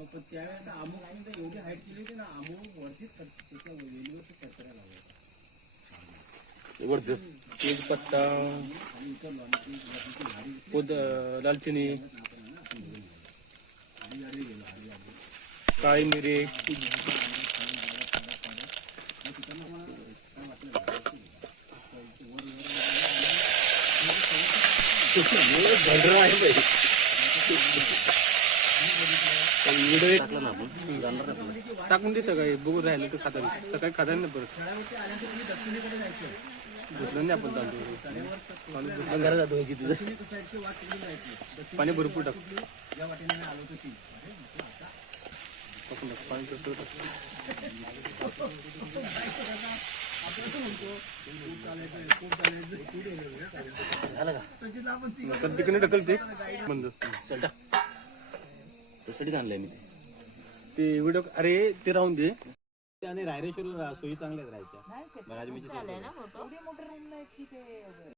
पण त्यावेळेला अमुक आम्ही एवढी हाईट केली होती ना, अमुक वरतीच त्याच्या वेलीवरती कचरा लावायचा. तेजपत्ता, दालचिनी, काळी मिरी, टाकून दे सकाळी बघू राहिलं तर खाताना सकाळी खाताना नाही परत घेतलं नाही आपण तांदूळ घरात जातो पाणी भरपूर टाक पाणी तिकडे ढकलते बंद त्यासाठी आणलंय मी ते व्हिडिओ अरे ते राहून दे आणि रायरेश्वरला सोयी चांगल्याच राहायच्या.